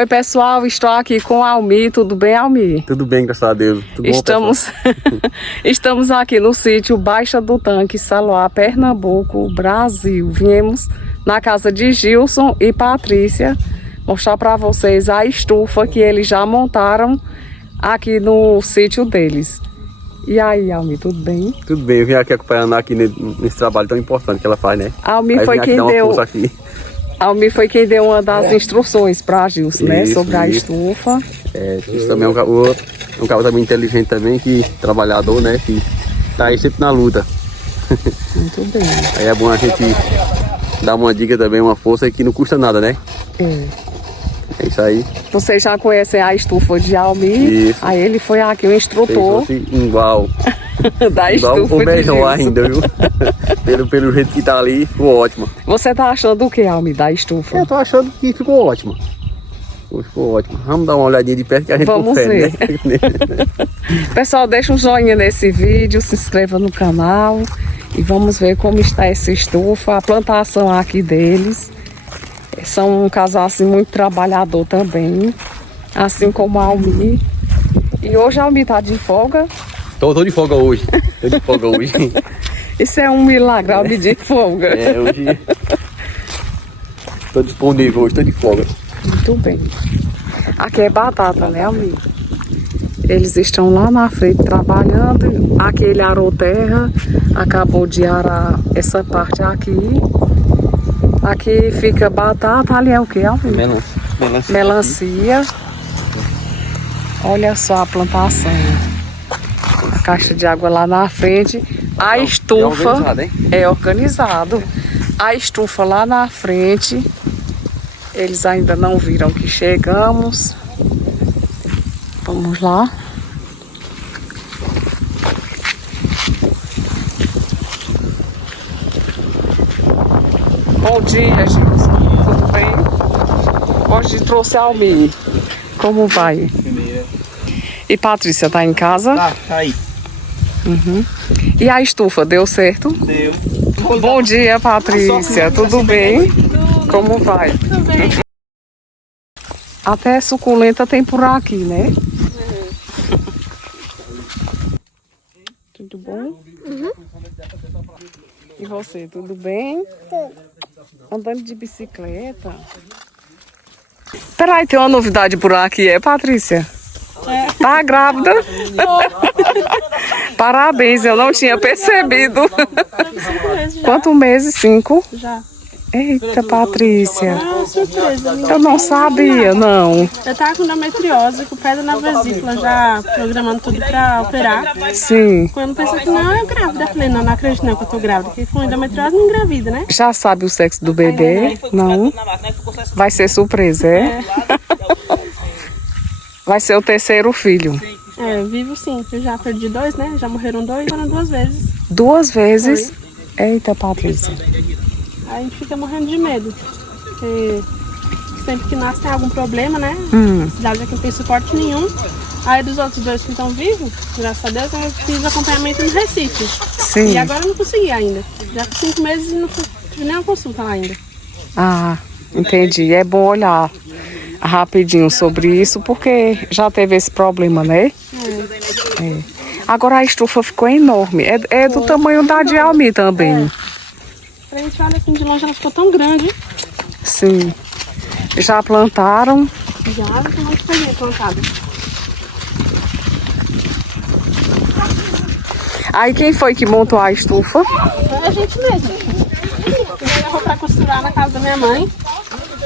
Oi, pessoal, estou aqui com a Almi. Tudo bem, Almi? Tudo bem, graças a Deus. Tudo bom, Estamos aqui no sítio Baixa do Tanque, Saloá, Pernambuco, Brasil. Viemos na casa de Gilson e Patrícia mostrar para vocês a estufa que eles já montaram aqui no sítio deles. E aí, Almi, tudo bem? Tudo bem, eu vim aqui acompanhando aqui nesse trabalho tão importante que ela faz, né? Almi foi quem deu... Almi foi quem deu uma das instruções para a Gilson, né? Sobre a estufa. Isso também é um cara também inteligente também, que trabalhador, né? Que tá aí sempre na luta. Muito bem. Aí é bom a gente dar uma dica também, uma força que não custa nada, né? É isso aí. Vocês já conhecem a estufa de Almi? Isso. Aí ele foi aqui o instrutor igual da estufa o melhor de Gilson. ainda, viu? pelo jeito que tá ali, ficou ótimo. Você tá achando o que, Almi, da estufa? Eu tô achando que ficou ótimo. Ficou ótimo. Vamos dar uma olhadinha de perto que a gente confere, ver. Né? Pessoal, deixa um joinha nesse vídeo, se inscreva no canal e vamos ver como está essa estufa, a plantação aqui deles. São um casal assim muito trabalhador também, assim como a Almi. E hoje a Almi tá de folga. Tô de folga hoje. Isso é um milagre, Almi de folga. Hoje tô disponível hoje, tô de folga. Muito bem. Aqui é batata, né, Almi? Eles estão lá na frente trabalhando. Aqui ele arou terra, acabou de arar essa parte aqui. Aqui fica batata, ali é o que, Almi? Melancia. Olha só a plantação. A caixa de água lá na frente. A estufa é organizado. A estufa lá na frente. Eles ainda não viram que chegamos. Vamos lá. Bom dia, Gilson. Tudo bem? Hoje trouxe a Almi. Como vai? E Patrícia, tá em casa? Tá aí. E a estufa, deu certo? Deu. Bom dia, Patrícia. Tudo bem? Como vai? Tudo bem. Até suculenta tem por aqui, né? Tudo bom? E você, tudo bem? Andando de bicicleta. Peraí, tem uma novidade por aqui, Patrícia? Tá grávida? Parabéns, eu não tinha percebido. 5 meses já. Quantos meses? 5? Já. Eita, Patrícia. Ah, surpresa. Eu não sabia, não. Eu tava com endometriose, com pedra na vesícula, já programando tudo pra operar. Sim. Quando pensei que não, eu grávida. Eu falei, não acredito não que eu tô grávida, porque com endometriose não engravida, né? Já sabe o sexo do bebê? Não. Vai ser surpresa, é? Vai ser o terceiro filho. Vivo sim. Eu já perdi 2, né? Já morreram 2, foram 2 vezes. 2 vezes? Eita, Patrícia. Aí a gente fica morrendo de medo. Porque sempre que nasce tem algum problema, né? A cidade aqui não tem suporte nenhum. Aí dos outros 2 que estão vivos, graças a Deus, eu fiz acompanhamento no Recife. Sim. E agora eu não consegui ainda. Já com 5 meses e não tive nenhuma consulta lá ainda. Ah, entendi. É bom olhar rapidinho sobre isso, porque já teve esse problema, né? Agora a estufa ficou enorme. É do tamanho da de Almi também. A gente olha assim de longe, ela ficou tão grande. Sim. Já plantaram? Já tem um monte de coisinha plantada. Aí quem foi que montou a estufa? Foi a gente mesmo. Eu levou pra costurar na casa da minha mãe.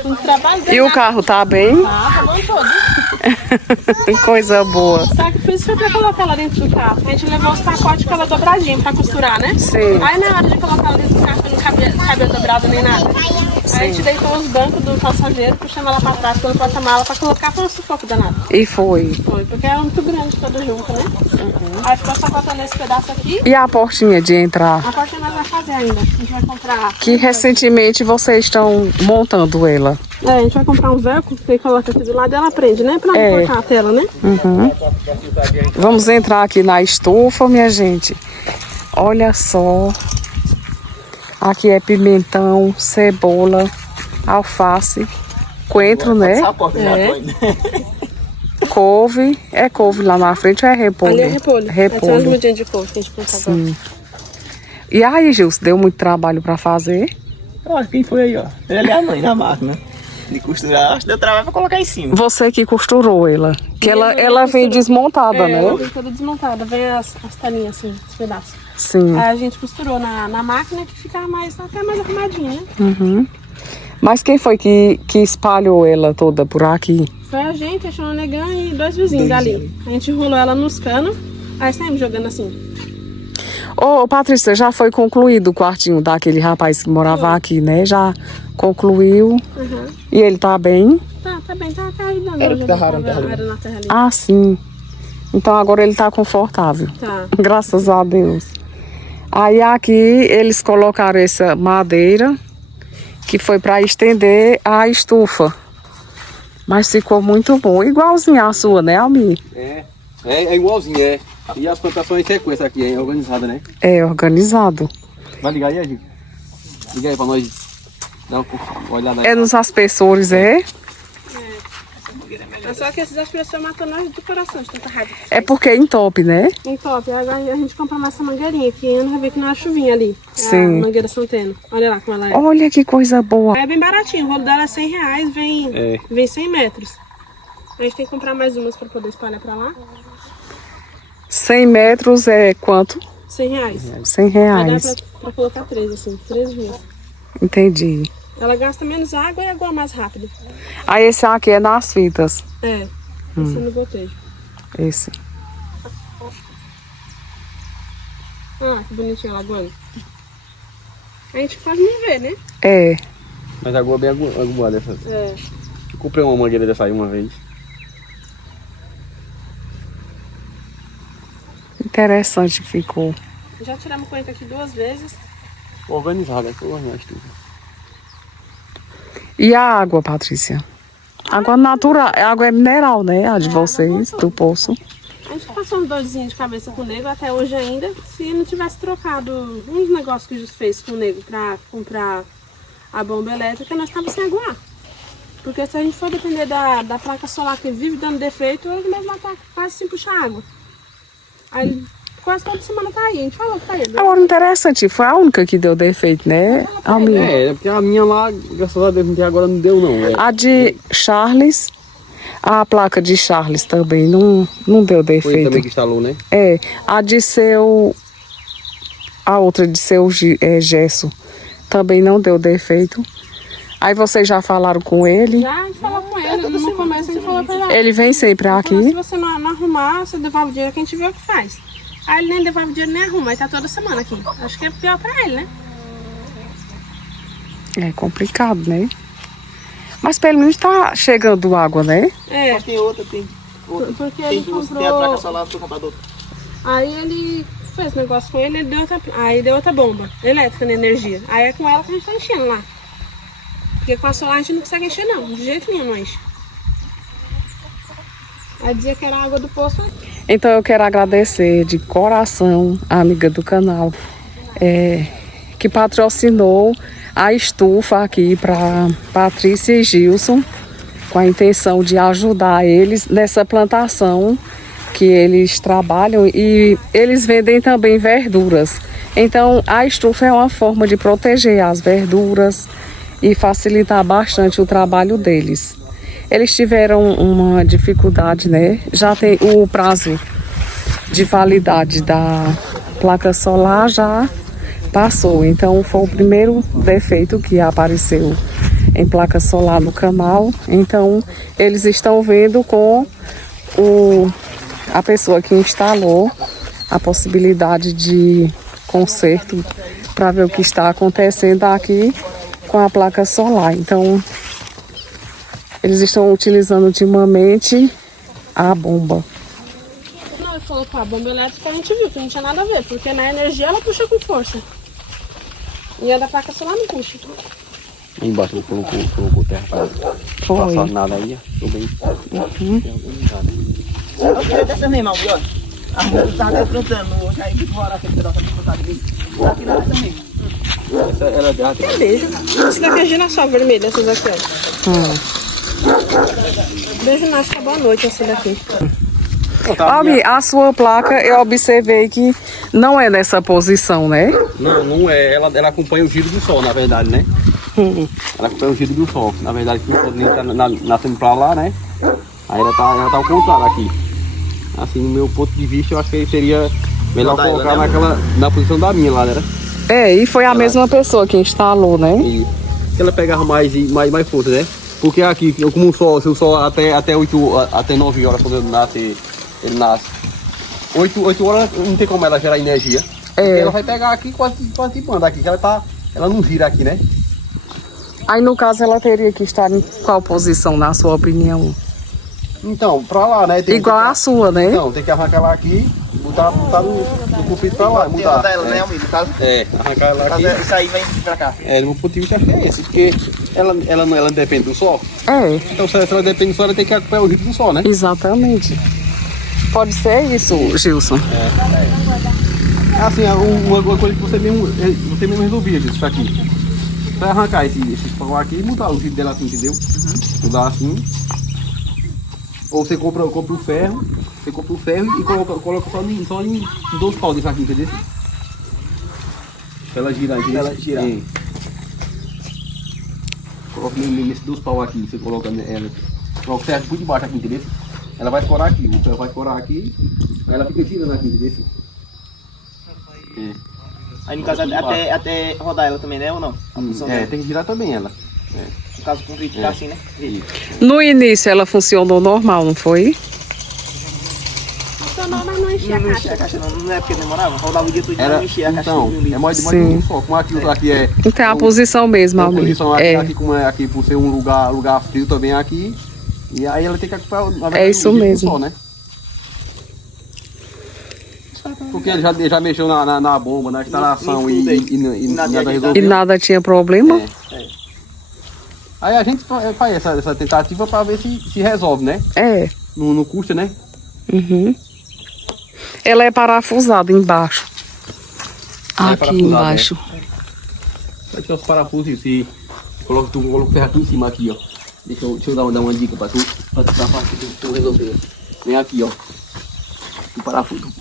Um trabalho E o carro tá bem? tá bom todo. Coisa boa. O sacrifício foi pra colocar ela dentro do carro. A gente levou os pacotes com ela dobradinha pra costurar, né? Sim. Aí na hora de colocar ela dentro do carro, não cabia dobrado nem nada. Aí a gente deitou os bancos do passageiro, puxamos ela pra trás pelo porta-mala pra colocar, foi um sufoco danado. E foi. Foi, porque era muito grande toda junto, né? Aí ficou só faltando esse pedaço aqui. E a portinha de entrar? A porta nós vamos fazer ainda. A gente vai comprar. Que recentemente vocês estão montando ela. A gente vai comprar um velcro que coloca aqui do lado e ela prende, né? Pra não cortar a tela, né? Vamos entrar aqui na estufa, minha gente. Olha só. Aqui é pimentão, cebola, alface, coentro, né? Couve. É couve lá na frente ou é repolho? Ali é repolho. Tem umas Repolho. mudinhas de couve que a gente planta agora. Sim. E aí, Gilson, deu muito trabalho pra fazer? Olha quem foi aí, ó. Ele é a mãe da máquina. De costurar, acho que deu trabalho pra colocar em cima. Você que costurou ela. Que ela vem desmontada, Ela né? vem toda desmontada, vem as taninhas assim, os pedaços. Sim. Aí a gente costurou na máquina que fica até mais arrumadinha, né? Uhum. Mas quem foi que espalhou ela toda por aqui? Foi a gente, achou uma negã e 2 vizinhos dali. A gente enrolou ela nos canos, aí saímos jogando assim. Ô, Patrícia, já foi concluído o quartinho daquele rapaz que morava aqui, né? Já concluiu. Uhum. E ele tá bem? Tá bem, tá ajudando. Era hoje, que tá né? raro, Era na terra ali. Ah, sim. Então agora ele tá confortável. Tá. Graças a Deus. Aí aqui eles colocaram essa madeira que foi para estender a estufa. Mas ficou muito bom. Igualzinho a sua, né, Almir? É igualzinho, é. E as plantações em sequência aqui, é organizada, né? É organizado. Vai ligar aí, Agir? Liga aí pra nós dar uma olhada aí. É nos aspersores, é? É só que esses aspersores matam nós do coração, de tanta raiva. É porque entope, né? Em top, agora a gente compra mais essa mangueirinha, que Ana vai ver que não é chuvinha ali. Sim. A mangueira Santeno. Olha lá como ela é. Olha que coisa boa. É bem baratinho, o rolo dela é R$100, vem 100 metros. A gente tem que comprar mais umas para poder espalhar para lá. 100 metros é quanto? R$100. 100 Aí dá reais. pra colocar 3, assim, 3 vezes. Entendi. Ela gasta menos água e água mais rápido. Aí esse aqui é nas fitas. É, esse no gotejo. Esse. Ah, que bonitinha a lagoa. A gente quase não vê, né? É. Mas a água é bem aguada essa. É. Eu comprei uma mangueira dessa aí uma vez. Interessante ficou. Já tiramos coentro aqui 2 vezes. Organizada, foi organizada tudo. E a água, Patrícia? Água natural, água é mineral, né? A de vocês, do poço. A gente passou uns dorzinhos de cabeça com o nego até hoje ainda. Se não tivesse trocado uns negócios que a gente fez com o nego pra comprar a bomba elétrica, nós estávamos sem aguar. Porque se a gente for depender da placa solar que vive dando defeito, ele mesmo vai estar quase sem puxar água. Aí ele quase toda semana tá aí, a gente falou pra ele. Agora, interessante, foi a única que deu defeito, né, Almir? É porque a minha lá, graças a Deus, até agora não deu não. É. A de Charles, a placa de Charles também não deu Foi ele defeito. também que instalou, né? É, a de seu... A outra de seu Gesso também não deu defeito. Aí vocês já falaram com ele? Já a gente falou com ele, no começo a gente falou pra ele. Ele vem sempre Se aqui? você não arrumar, você devolve o dinheiro que a gente vê o que faz. Aí ele nem devolve o dinheiro nem arruma, aí tá toda semana aqui. Acho que é pior pra ele, né? É complicado, né? Mas pelo menos tá chegando água, né? É, Mas tem outra, tem outra. porque Tem ele duas, tem a placa comprou... solar, foi comprar outra. Aí ele fez negócio com ele, aí deu outra bomba elétrica na energia. Aí é com ela que a gente tá enchendo lá. Porque com a solar a gente não consegue encher não, de jeito nenhum não enche. Aí dizia que era água do poço. Então eu quero agradecer de coração a amiga do canal que patrocinou a estufa aqui para Patrícia e Gilson, com a intenção de ajudar eles nessa plantação que eles trabalham, e eles vendem também verduras. Então a estufa é uma forma de proteger as verduras e facilitar bastante o trabalho deles. Eles tiveram uma dificuldade, né? Já tem o prazo de validade da placa solar, já passou. Então foi o primeiro defeito que apareceu em placa solar no canal. Então eles estão vendo com a pessoa que instalou a possibilidade de conserto para ver o que está acontecendo aqui com a placa solar. Então eles estão utilizando ultimamente a bomba. Não, ele falou que a bomba elétrica a gente viu que não tinha nada a ver, porque na energia ela puxa com força. E a da placa solar não puxa. Aí embaixo ele colocou terra pra Foi. passar nada aí, tô bem. Eu queria dessa mesmo, ó. A gente tava até plantando hoje, aí de fora aquele pedaço de plantado ali. Tá aqui na dessa mesmo. Essa ela já tem. Beleza. Esse daqui é girassol vermelho, essas aqui, ó. Beijo, Nath. Boa noite, essa daqui. Almi, a sua placa eu observei que não é nessa posição, né? Não é. Ela acompanha o giro do sol, na verdade, né? Ela acompanha o giro do sol. Na verdade, que o sol nem tá nascendo pra lá, né? Aí ela tá ao contrário aqui. Assim, no meu ponto de vista, eu acho que seria melhor colocar na posição da minha lá, né? E foi a mesma pessoa que instalou, né? E ela pegava mais força, né? Porque aqui, como se o sol até 9 horas quando ele nasce. 8 horas não tem como ela gerar energia. Porque ela vai pegar aqui quase tipo aqui, que ela não gira aqui, né? Aí no caso ela teria que estar em qual posição, na sua opinião? Então, pra lá, né? Igual a sua, né? Não, tem que arrancar ela aqui, botar no pulpito pra lá, mudar. Dela, né, amigo? No caso, Arrancar ela aqui. isso aí vem pra cá. No meu ponto de vista acho que é esse, porque ela não depende do sol. É, Então se ela depende do sol, ela tem que acompanhar o ritmo do sol, né? exatamente. Pode ser isso, Gilson. Assim, uma coisa que você mesmo resolvia, isso aqui. Você vai arrancar esse pau aqui e mudar o ritmo dela assim, entendeu? Mudar assim. Ou você compra o ferro, e coloca só em 2 paus desse aqui, entendeu? Pra ela girar, entendeu? Pra ela girar. É. Coloca nesses 2 paus aqui, você coloca ela. Coloca o ferro por debaixo aqui, entendeu? Ela vai escorar aqui, o ferro vai escorar aqui, aí ela fica girando aqui, entendeu? Aí no caso até rodar ela também, né? Ou não? A função dela. Tem que girar também ela. No caso, com o ficar assim, né? No início ela funcionou normal, não foi? Funcionou, mas não enchia a Não caixa. enchia a caixa não é porque demorava? Rodava o dia todo e não enchia a caixa. Então, é mais Sim. um só, como aqui é... Então é a posição mesmo, A Almi. posição aqui, como é aqui, por ser um lugar frio também aqui, e aí ela tem que acompanhar É isso o ritmo do mesmo. sol, né? Porque ele já mexeu na bomba, na instalação e nada E resolveu. nada tinha problema? Aí a gente faz essa tentativa para ver se resolve, né? É. Não custa, né? Uhum. Ela é parafusada embaixo. Ela é Aqui parafusada, embaixo. Vai tirar os parafusos e se coloca o ferro aqui em cima aqui, ó. Deixa eu dar uma dica pra tu resolver. Vem aqui, ó. O parafuso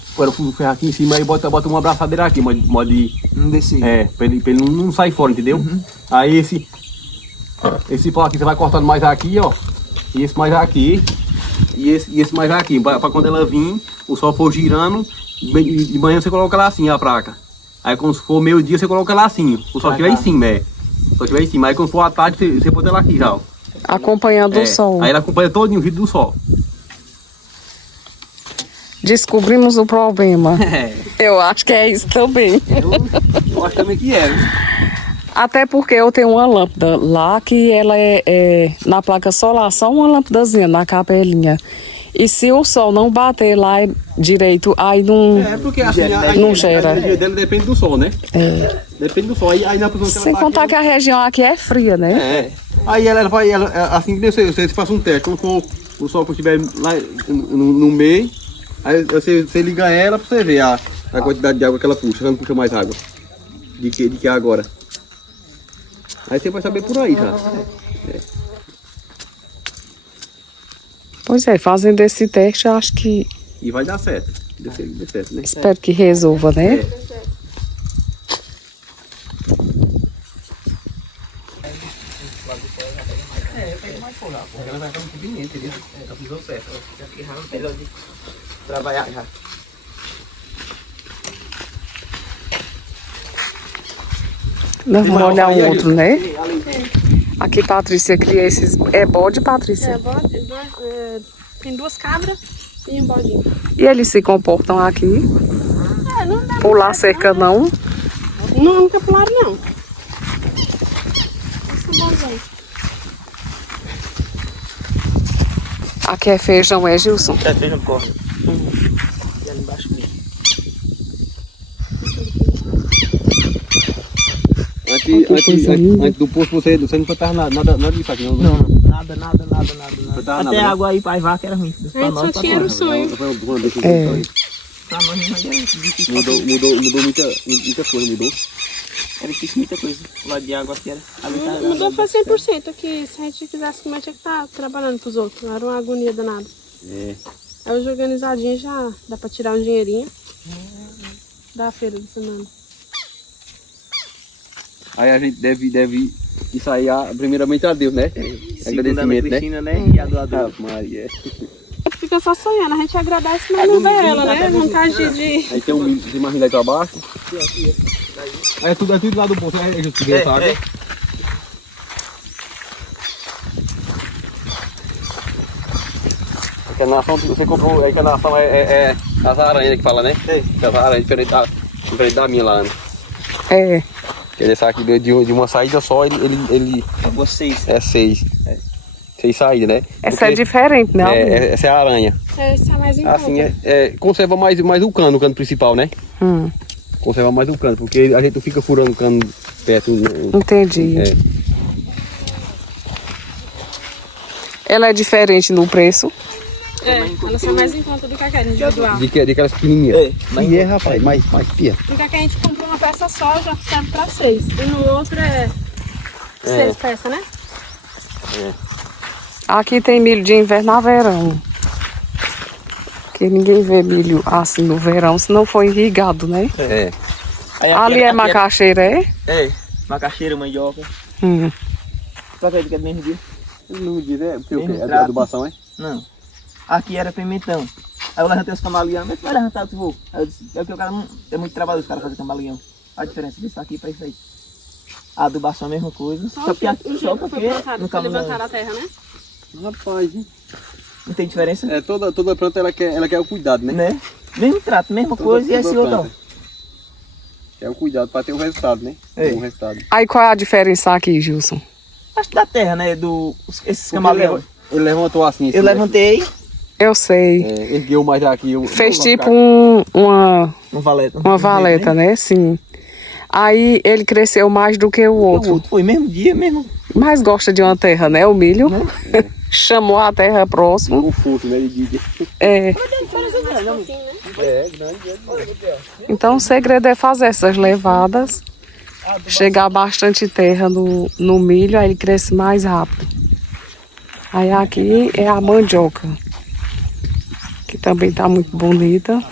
o ferro aqui em cima e bota uma abraçadeira aqui, modo de... Não descer. Pra ele não sair fora, entendeu? Aí esse pau aqui você vai cortando mais aqui, ó. E esse mais aqui. E esse mais aqui. Pra quando ela vir, o sol for girando, de manhã você coloca lá assim a placa. Aí quando for meio-dia você coloca lá assim. O sol estiver em cima, O sol estiver em cima. Aí quando for à tarde você bota ela aqui já, ó. Acompanhando o sol. Aí ela acompanha todinho o ritmo do sol. Descobrimos o problema. Eu acho que é isso também. Eu acho também que é, né? Até porque eu tenho uma lâmpada lá que ela é na placa solar, só uma lâmpadazinha na capelinha. E se o sol não bater lá direito, aí não, Porque assim, não gera. a energia dela depende do sol, né? Depende do sol. Aí na posição que Sem ela tá contar aqui, que a região aqui é fria, né? Aí ela vai, assim que você faz um teste, quando for o sol estiver lá no meio, aí você liga ela pra você ver a quantidade de água que ela puxa, ela não puxa mais água de que é agora. Aí você vai saber por aí já. Pois é, fazendo esse teste, eu acho que... E vai dar certo. Dê certo, né? Espero que resolva, né? Ela vai dar um conveniente, entendeu? Tá pisando certo. Melhor de trabalhar já. Nós vamos olhar um outro, né? Aqui, Patrícia, cria esses... É bode, Patrícia? Tem 2 cabras e um bodinho. E eles se comportam aqui? Não dá Pular cerca não? Não, nunca pularam, não. São bonzões. Aqui é feijão, é, Gilson? Já fez no corno. E ali embaixo mesmo. Antes do posto você não plantava nada disso aqui, não? Não, nada. Plantava Até nada, água aí para as vacas era ruim. Pra Antes só tinha o sonho. Pra nós não é difícil. mudou muita coisa, mudou. Era difícil muita coisa. O lado de água aqui era. Ali tá, Mudou foi 100%. Aqui, se a gente quisesse comer, tinha que estar trabalhando pros outros. Era uma agonia danada. É. Aí hoje organizadinho já dá pra tirar um dinheirinho da feira de semana. Aí a gente deve isso aí, primeiramente a Deus, né? Agradecimento, né? Cristina, né? E a doadora. Maria. Fica só sonhando, a gente agradece, mas não vê ela, né? Vontade de... Aí tem tem mais milho aí pra baixo. Aí é tudo lá do bolso, é justo que água. A canação, você comprou, a canação é as aranhas que fala, né? As aranhas diferente da minha lá, né? É. Quer dizer, aqui de uma saída só, ele Vocês. é 6. 6 saídas, né? Essa é diferente, não? Essa é a aranha. Esse é mais em conta. Assim, conserva mais o cano principal, né? Conserva mais o cano, porque a gente não fica furando o cano perto. Entendi. É. Ela é diferente no preço. Ela sai mais em conta do que aquela individual. De aquelas pequenininhas. Mas rapaz, mais pia. Porque aqui a gente comprou uma peça só, já serve pra 6. E no outro é 6 peças, né? Aqui tem milho de inverno a verão. Que ninguém vê milho assim no verão, se não for irrigado, né? É. aí Ali é macaxeira, é? É, macaxeira, mandioca. Tu acredita que é do mesmo dia? Não diz, porque Mesmo é trato. adubação, é? Não. Aqui era pimentão. Aí eu levantei os camaleão, mas tu vai levantar, tu vou. Aí eu disse, é porque o cara não tem muito trabalho os caras fazerem camaleão. A diferença disso aqui pra isso aí. A adubação é a mesma coisa. Só que aqui, só foi porque plantado, no foi levantar camaleão a terra, né? Rapaz, hein? não tem diferença, Toda planta ela quer o cuidado, né? né? Mesmo trato, mesma coisa e esse outro, ó. É o cuidado para ter o resultado, né? É. Um resultado. Aí qual é a diferença aqui, Gilson? Acho da terra, né? Esses camaleão. Ele levantou assim. Eu levantei Eu sei. Ergueu mais aqui. Fez tipo uma um valeta. valeta, né? Sim. Aí ele cresceu mais do que o O outro. outro foi mesmo dia, mesmo. Mas gosta de uma terra, né? O milho. Chamou a terra próximo. O furto, né? É. Então o segredo é fazer essas levadas, chegar bastante terra no milho, aí ele cresce mais rápido. Aí aqui é a mandioca, que também tá muito bonita.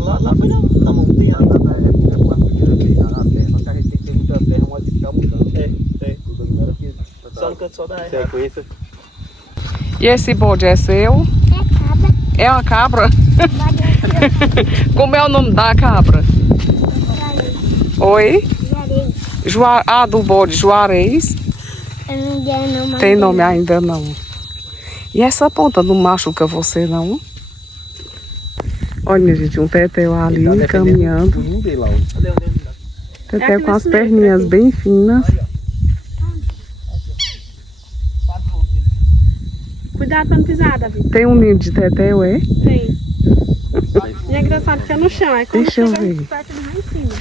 Lá foi na montanha. Só no canto só da erva. E esse bode é seu? É uma cabra? Como é o nome da cabra? Oi? Do bode, Juarez. Tem nome ainda não. E essa ponta não machuca você não? Olha, minha gente, um tetel ali caminhando. Tetel com as perninhas bem finas. Cuidado pra não pisar, Davi. Tem um ninho de tetel, é? Tem. E é engraçado que é no chão. Aí quando Deixa eu chega ver. perto, ele vai em cima.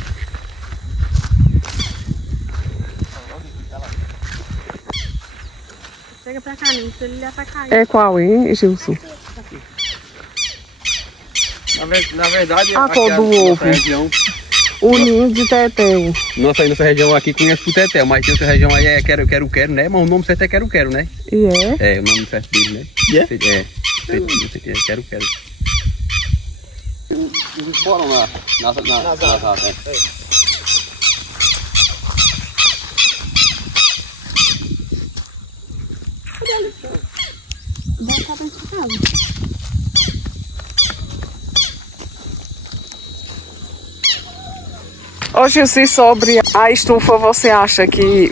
Chega pra cá, não. Se ele ia pra cair. É qual, hein, Gilson? Na verdade, A cor do ovo. O ninho de tetel. Nossa região aqui conhece o tetel, mas tem outra região aí é quero, né? Mas o nome certo é quero, né? E é? É, o nome certo dele, né? Quero. Eles foram nas ratas. Vai estar dentro de casa. Hoje, se sobre a estufa, você acha que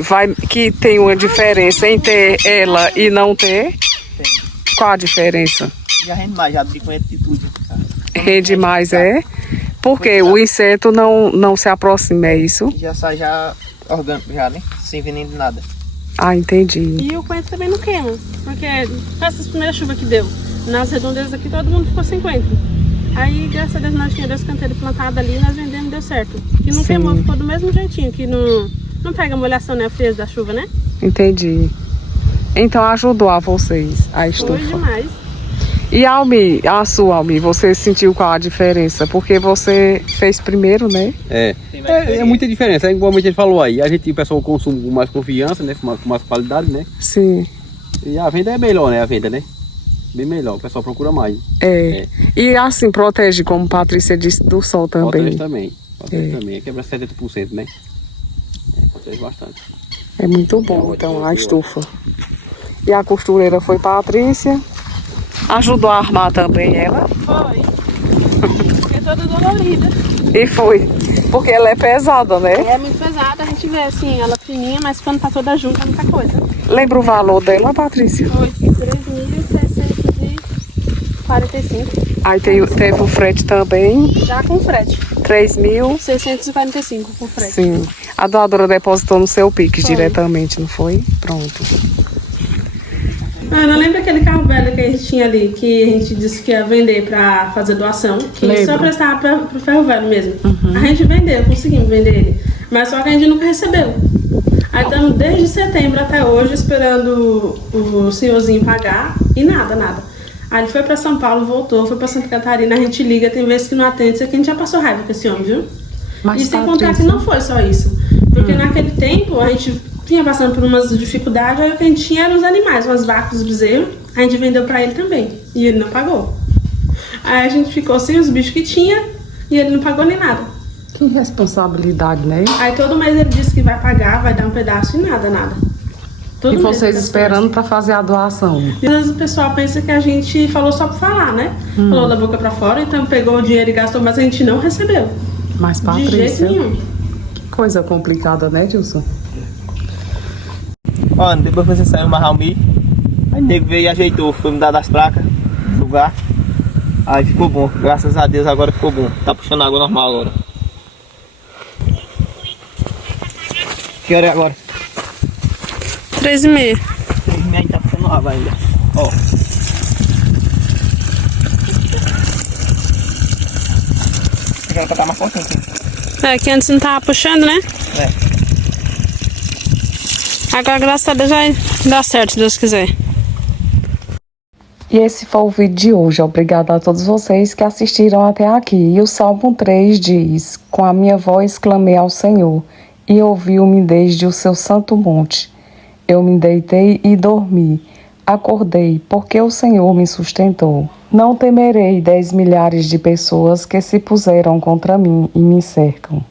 tem uma diferença em ter ela e não ter? Tem. Qual a diferença? Já rende mais, já abri com atitude. Rende mais, é? Porque o inseto não se aproxima, é isso? Já sai já orgânico, já, né? Sem veneno de nada. Ah, entendi. E o coentro também não queima. Porque essas primeiras chuvas que deu, nas redondezas aqui, todo mundo ficou sem coentro. Aí, graças a Deus, nós tínhamos 2 canteiros plantados ali e nós vendemos, deu certo. Que não Sim. queimou, ficou do mesmo jeitinho, que não não pega molhação, né? O frieza da chuva, né? Entendi. Então ajudou a vocês, a Foi estufa. demais. E Almi, a sua Almi, você sentiu qual a diferença? Porque você fez primeiro, né? É muita diferença. É igualmente ele falou aí. A gente, o pessoal consome com mais confiança, né? Com mais qualidade, né? Sim. E a venda é melhor, né? A venda, né? Bem melhor. O pessoal procura mais. E assim, protege, como Patrícia disse, do sol também. Protege também. Protege também. Quebra 70%, né? Protege bastante. É muito bom, então, a estufa. E a costureira foi Patrícia. Ajudou a armar também ela. Foi. Fiquei toda dolorida. E foi. Porque ela é pesada, né? É muito pesada, a gente vê assim, ela fininha, mas quando tá toda junta é muita coisa. Lembra o valor dela, Patrícia? Foi 3.645. Aí teve o frete também. Já com frete. 3.000. 645 com frete. Sim. A doadora depositou no seu Pix Foi. diretamente, não foi? Pronto. Ana, lembra aquele carro velho que a gente tinha ali, que a gente disse que ia vender pra fazer doação? Que Lembro. só prestava pro ferro velho mesmo. A gente vendeu, conseguimos vender ele. Mas só que a gente nunca recebeu. Aí estamos desde setembro até hoje esperando o senhorzinho pagar e nada. Aí ele foi pra São Paulo, voltou, foi pra Santa Catarina, a gente liga, tem vezes que não atende, isso aqui a gente já passou raiva com esse homem, viu? Mas, E sem contar que Patrícia, não foi só isso. Porque naquele tempo a gente vinha passando por umas dificuldades, aí o que a gente tinha eram os animais, umas vacas, os bezerros, a gente vendeu pra ele também. E ele não pagou. Aí a gente ficou sem os bichos que tinha e ele não pagou nem nada. que responsabilidade, né? Aí todo mês ele disse que vai pagar, vai dar um pedaço e nada. Todo E mês vocês ele esperando para fazer a doação. E às vezes o pessoal pensa que a gente falou só por falar, né? Falou da boca pra fora, então pegou o dinheiro e gastou, mas a gente não recebeu. Mas, De Patrícia, jeito nenhum. que coisa complicada, né, Dilson? Ó, depois que você saiu uma Raumi, aí o nego veio e ajeitou, foi mudar das placas, lugar. Aí ficou bom, graças a Deus agora ficou bom. Tá puxando água normal agora. Que hora é agora? 3h30. 3h30 ainda tá puxando água ainda. Ó. Agora tá mais forte aqui. É, que antes não tava puxando, né? É. Agora, graças a Deus, vai dar certo, se Deus quiser. E esse foi o vídeo de hoje. Obrigada a todos vocês que assistiram até aqui. E o Salmo 3 diz: com a minha voz clamei ao Senhor, e ouviu-me desde o seu santo monte. Eu me deitei e dormi. Acordei, porque o Senhor me sustentou. Não temerei 10 milhares de pessoas que se puseram contra mim e me cercam.